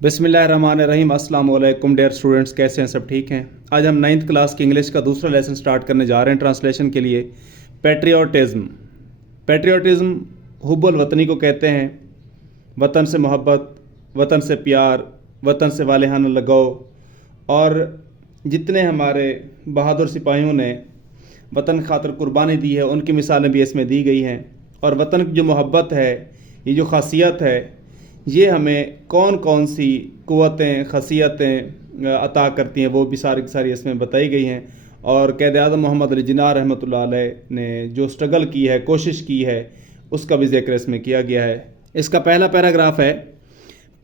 बिस्मिल्लाहिर्रहमानिर्रहीम। अस्सलाम वालेकुम डियर स्टूडेंट्स, कैसे हैं? सब ठीक हैं? आज हम 9th क्लास की इंग्लिश का दूसरा लेसन स्टार्ट करने जा रहे हैं ट्रांसलेशन के लिए। पैट्रियोटिज़्म हुब्बुल वतनी को कहते हैं। वतन से मोहब्बत, वतन से प्यार, वतन से वालिहाना लगाव। और जितने हमारे बहादुर सिपाहियों ने वतन खातिर कुर्बानी दी है उनकी मिसालें भी इसमें दी गई हैं। और वतन की जो मोहब्बत है, ये जो खासियत है, ये हमें कौन कौन सी क़ुव्वतें ख़ासियतें अता करती हैं वो भी सारी की सारी इसमें बताई गई हैं। और क़ायद आज़म मोहम्मद अली जिन्ना रहमतुल्लाह अलैह ने जो स्ट्रगल की है, कोशिश की है, उसका भी ज़िक्र इसमें किया गया है। इसका पहला पैराग्राफ है,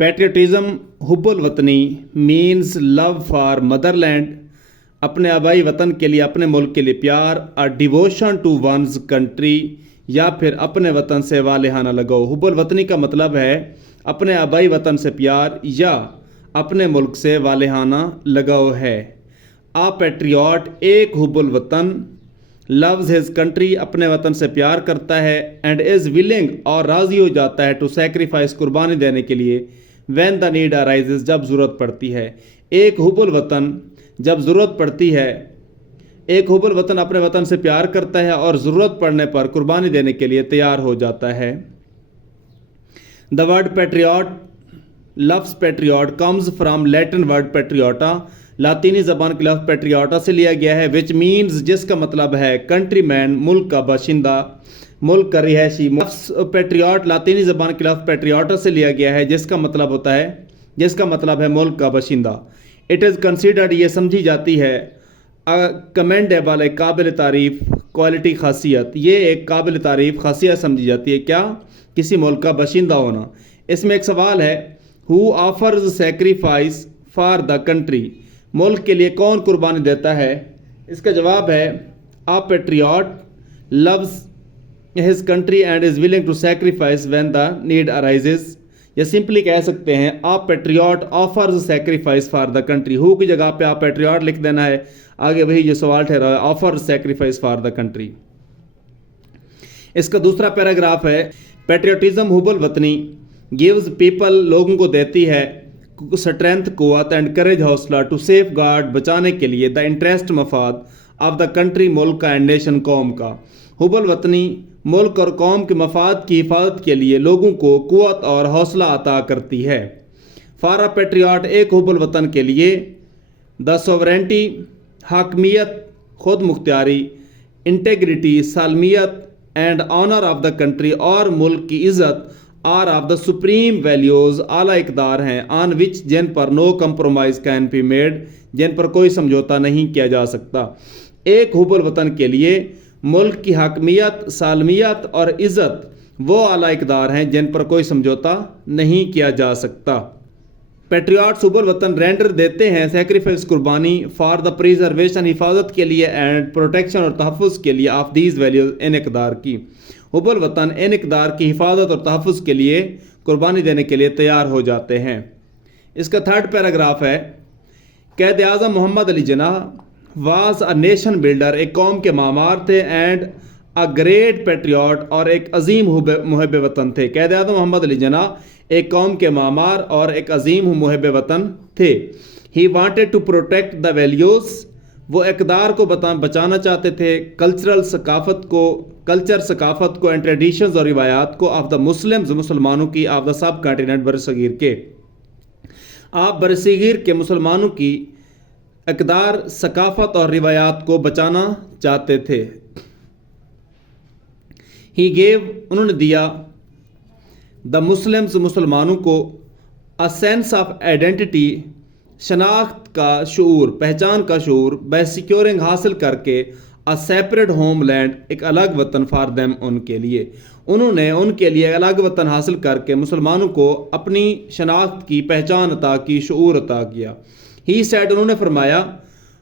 पैट्रियटिज़म हुब्बुल वतनी मीन्स लव फॉर मदरलैंड, अपने आबाई वतन के लिए, अपने मुल्क के लिए प्यार। अ डिवोशन टू वंस कंट्री, या फिर अपने वतन से वालिहाना लगाओ। हुब्बुल वतनी का मतलब है अपने आबाई वतन से प्यार या अपने मुल्क से वालिहाना लगाव है। आ पैट्रियट, एक हुब्बुल वतन, लव्स हिज कंट्री, अपने वतन से प्यार करता है, एंड इज़ विलिंग, और राज़ी हो जाता है, टू सैक्रिफाइस, कुर्बानी देने के लिए, व्हेन द नीड अराइजेस, जब ज़रूरत पड़ती है। एक हुब्बुल वतन, जब ज़रूरत पड़ती है, एक हुब्बुल वतन अपने वतन से प्यार करता है और ज़रूरत पड़ने पर कुर्बानी देने के लिए तैयार हो जाता है। द वर्ड पैट्रियट, लफ्ज़ patriot comes from Latin word patriota, लातीनी ज़बान के लफ्ज़ पैट्रियोटा से लिया गया है, विच मीन्स, जिसका मतलब है कंट्री मैन, मुल्क का बाशिंदा, मुल्क का रिहायशी। लफ्ज़ पैट्रियट लातीनी ज़बान के लफ्ज़ पैट्रियोटा से लिया गया है, जिसका मतलब होता है, जिसका मतलब है मुल्क का बाशिंदा। इट इज़ कंसिडर्ड, ये समझी जाती है, कमेंडेबल, एक काबिल तारीफ़ क्वालिटी, खासियत। ये एक काबिल तारीफ़ खासियत समझी जाती है। क्या? किसी मुल्क का बाशिंदा होना। इसमें एक सवाल है, who offers sacrifice for the country, मुल्क के लिए कौन कुर्बानी देता है? इसका जवाब है, a patriot loves his country and is willing to sacrifice when the need arises. या सिंपली कह सकते हैं, a patriot offers sacrifice for the country. Who की जगह पे आप पैट्रियट लिख देना है, आगे वही जो सवाल ठहरा है, offer sacrifice for the country. इसका दूसरा पैराग्राफ है, पैट्रियटिज्म हुब्बुल वतनी गिव्स पीपल, लोगों को देती है, स्ट्रेंथ, कुव्वत, एंड करेज, हौसला, टू सेफ गार्ड, बचाने के लिए, द इंटरेस्ट, मफाद, ऑफ द कंट्री, मुल्क का, एंड नेशन, कौम का। हुब्बुल वतनी मुल्क और कौम के मफाद की हिफाजत के लिए लोगों को कुव्वत और हौसला अता करती है। फॉर अ पैट्रियट, एक हुब्बुल वतन के लिए, द सोवरेंटी, हाकमियत, खुद मुख्तियारी, इंटेग्रिटी, सालमियत, and honour of the country, और मुल्क की इज़्ज़त, are of the supreme values, आला इक़दार हैं, ऑन विच, जिन पर, no compromise can be made, जिन पर कोई समझौता नहीं किया जा सकता। एक हुब्बुल वतन के लिए मुल्क की हाकमियत, सालमियत और इज़्ज़त वो आला इक़दार हैं जिन पर कोई समझौता नहीं किया जा सकता। पैट्रियट्स हुब्बुल वतन रेंडर देते हैं, सेक्रीफाइस, कुर्बानी, फॉर द प्रिजर्वेशन, हिफाजत के लिए, एंड प्रोटेक्शन, और तहफ़्फ़ुज़ के लिए, ऑफ दीज वैल्यूज़, इन इक़दार की। हुब्बुल वतन इन इक़दार की हिफाजत और तहफ़्फ़ुज़ के लिए कुर्बानी देने के लिए तैयार हो जाते हैं। इसका थर्ड पैराग्राफ है, क़ायद आज़म Mohammad Ali Jinnah was a nation builder, एक कौम के मामार थे, एंड अ ग्रेट पैट्रियट, और एक अजीम मुहब्ब वतन थे। क़ायद आज़म मोहम्मद अली जिन्ना एक कौम के मामार और एक अजीम मुहब्ब वतन थे। He wanted to protect the values, वो इक़दार को बचाना चाहते थे, कल्चर सकाफ़त को, एंड ट्रेडिशंस, और रिवायात को, ऑफ द मुस्लिम्स, मुसलमानों की, ऑफ द सब कॉन्टिनेंट, बरसगीर के, आप बरसगीर के मुसलमानों की इक़दार, सकाफ़त और रिवायात को बचाना चाहते थे। ही गेव, उन्होंने दिया, द मुस्लिम्स, मुसलमानों को, अ सेंस ऑफ आइडेंटिटी, शनाख्त का शऊर, पहचान का शऊर, बाय सिक्योरिंग, हासिल करके, अ सेपरेट होम लैंड, एक अलग वतन, फॉर देम, उनके लिए। उन्होंने उनके लिए अलग वतन हासिल करके मुसलमानों को अपनी शनाख्त की, पहचान अता की, शऊर अता किया। ही सेड, उन्होंने फरमाया,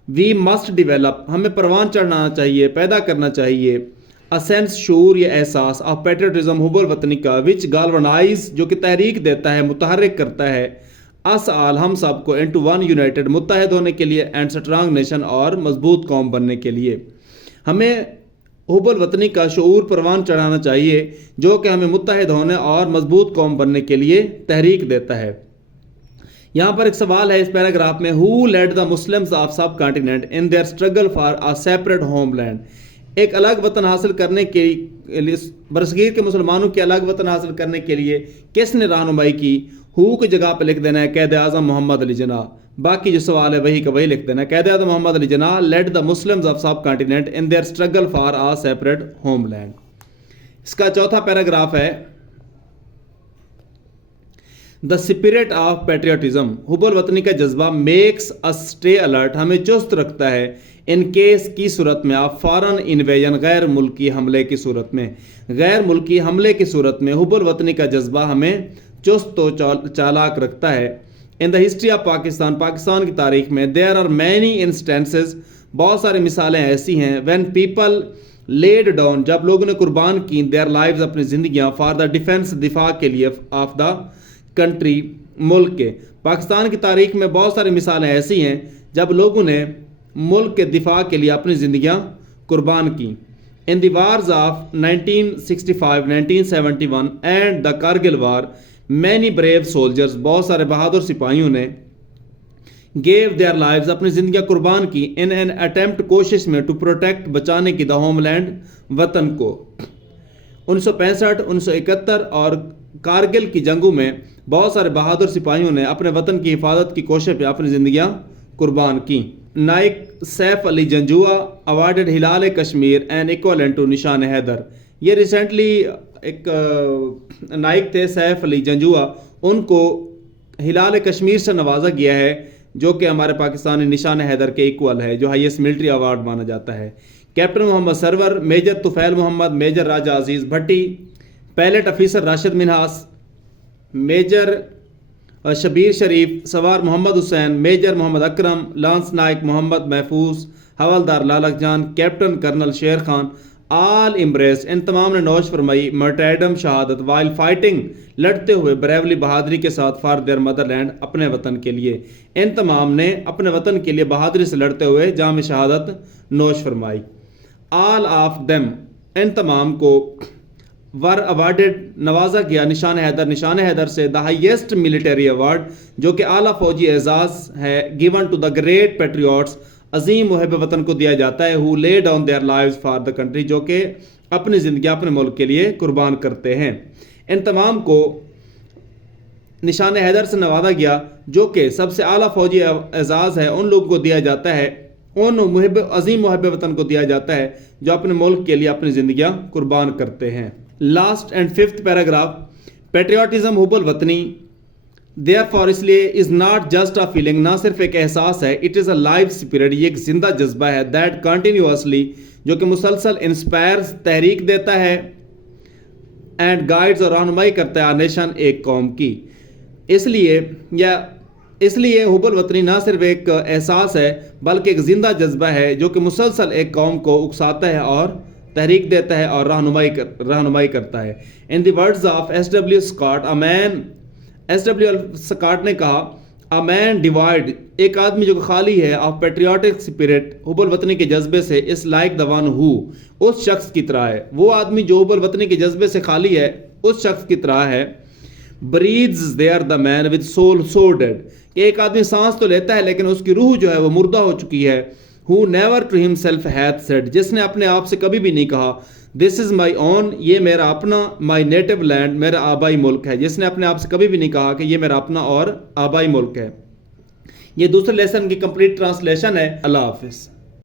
वी मस्ट डिवेलप, हमें परवान चढ़ाना चाहिए, पैदा करना चाहिए, अ सेंस, शऊर, ये एहसास, ऑफ पैट्रियटिज्म, हुब्बुल वतनी का, विच गाल्वनाइज, जो कि तहरीक देता है, मुतहर्रिक करता है, अस आल, हम सब को, इनटू वन, यूनाइटेड, मुत्तहद होने के लिए, एंड स्ट्रांग नेशन, और मजबूत कौम बनने के लिए। हमें हुब्बुल वतनी का शऊर परवान चढ़ाना चाहिए, जो कि हमें मुत्तहद होने और मजबूत कौम बनने के लिए तहरीक देता है। یہاں پر ایک سوال ہے اس پیراگراف میں، who led the Muslims of subcontinent in their struggle for a separate homeland, ایک الگ وطن حاصل کرنے کے لیے برصغیر کے مسلمانوں کے الگ وطن حاصل کرنے کے لیے کس نے رہنمائی کی؟ ہو کی جگہ پہ لکھ دینا ہے قائد اعظم محمد علی جناح، باقی جو سوال ہے وہی کا وہی لکھ دینا ہے۔ Quaid Azam Muhammad Ali Jinnah led the Muslims of subcontinent in their struggle for a separate homeland. اس کا چوتھا پیراگراف ہے، دا اسپرٹ آف پیٹریوٹزم، حب الوطنی کا جذبہ میکس اس اسٹے الرٹ، ہمیں چست رکھتا ہے ان کیس کی صورت میں، آپ فارن انویژن، غیر ملکی حملے کی صورت میں، غیر ملکی حملے کی صورت میں حب الوطنی کا جذبہ ہمیں چست و چالاک رکھتا ہے۔ In the history of Pakistan, Pakistan کی تاریخ میں، دیر آر مینی انسٹینسز، بہت ساری مثالیں ایسی ہیں، وین پیپل لیڈ ڈاؤن، جب لوگوں نے قربان کی، دیئر لائفز، اپنی زندگیاں، فار دا ڈیفینس، دفاع کے لیے، آف دا کنٹری، ملک کے۔ پاکستان کی تاریخ میں بہت ساری مثالیں ایسی ہیں جب لوگوں نے ملک کے دفاع کے لیے اپنی زندگیاں قربان کی۔ In the wars of 1965, 1971 and the Kargil war, many brave soldiers, بہت سارے بہادر سپاہیوں نے گیو دیئر لائفز، اپنی زندگیاں قربان کی، ان این اٹیمپٹ، کوشش میں، ٹو پروٹیکٹ، بچانے کی، دا ہوم لینڈ، وطن کو۔ 1965, 1971 اور کارگل کی جنگوں میں بہت سارے بہادر سپاہیوں نے اپنے وطن کی حفاظت کی کوشش پہ اپنی زندگیاں قربان کی۔ Naik Saif Ali Janjua awarded Hilal Kashmir and equivalent to Nishan Haider, یہ ریسنٹلی ایک نائک تھے سیف علی جنجوعہ، ان کو ہلال کشمیر سے نوازا گیا ہے جو کہ ہمارے پاکستانی نشان حیدر کے ایکول ہے، جو ہائیسٹ ملٹری ایوارڈ مانا جاتا ہے۔ Captain Muhammad Sarwar, major Tufail Muhammad, major Raja Aziz Bhatti, pilot officer Rashid Minhas, major Shabbir Sharif, Sowar Muhammad Hussain, major Muhammad Akram, lance Naik Muhammad Mahfuz, Havildar لالک جان، کیپٹن کرنل شیر خان، آل امبریس، ان تمام نے نوش فرمائی مرٹیرڈم، شہادت، وائل فائٹنگ، لڑتے ہوئے، بریولی، بہادری کے ساتھ، فار دیئر مدر لینڈ، اپنے وطن کے لیے۔ ان تمام نے اپنے وطن کے لیے بہادری سے لڑتے ہوئے جام شہادت نوش فرمائی۔ آل آف دیم، ان تمام کو ور اوارڈڈ، نوازا گیا، نشان حیدر، نشان حیدر سے، دا ہائیسٹ ملٹری ایوارڈ، جو کہ اعلیٰ فوجی اعزاز ہے، given to the great patriots, عظیم محب وطن کو دیا جاتا ہے، who lay down their lives for the country, جو کہ اپنی زندگی اپنے ملک کے لیے قربان کرتے ہیں۔ ان تمام کو نشان حیدر سے نوازا گیا، جو کہ سب سے اعلیٰ فوجی اعزاز ہے، ان لوگوں کو دیا جاتا ہے، ان عظیم محب وطن کو دیا جاتا ہے جو اپنے ملک کے لیے اپنی زندگیاں قربان کرتے ہیں۔ Last and fifth paragraph, patriotism, حب الوطنی، دیئر فار، اس لیے، is not just a feeling, نہ صرف ایک احساس ہے، it is a life spirit, یہ ایک زندہ جذبہ ہے، دیٹ کنٹینیوسلی، جو کہ مسلسل، انسپائرز، تحریک دیتا ہے، اینڈ گائیڈز، اور رہنمائی کرتا ہے، نیشن، ایک قوم کی۔ اس لیے حب الوطنی نہ صرف ایک احساس ہے بلکہ ایک زندہ جذبہ ہے جو کہ مسلسل ایک قوم کو اکساتا ہے اور تحریک دیتا ہے اور رہنمائی کرتا ہے۔ In the words of S W Scott, S W Scott نے کہا، اے مین ڈیوائڈ، ایک آدمی جو کہ خالی ہے، آف پیٹریوٹک اسپرٹ، حب الوطنی کے جذبے سے، اس لائک دا ون ہو، اس شخص کی طرح ہے، وہ آدمی جو حب الوطنی کے جذبے سے خالی ہے اس شخص کی طرح ہے، breathes there the man with soul so dead، کہ ایک آدمی سانس تو لیتا ہے لیکن اس کی روح جو ہے وہ مردہ ہو چکی ہے، who never to himself hath said، جس نے اپنے آپ سے کبھی بھی نہیں کہا، this is my own، یہ میرا اپنا، my native land، میرا آبائی ملک ہے، جس نے اپنے آپ سے کبھی بھی نہیں کہا کہ یہ میرا اپنا اور آبائی ملک ہے۔ یہ دوسرے لیسن کی کمپلیٹ ٹرانسلیشن ہے۔ اللہ حافظ۔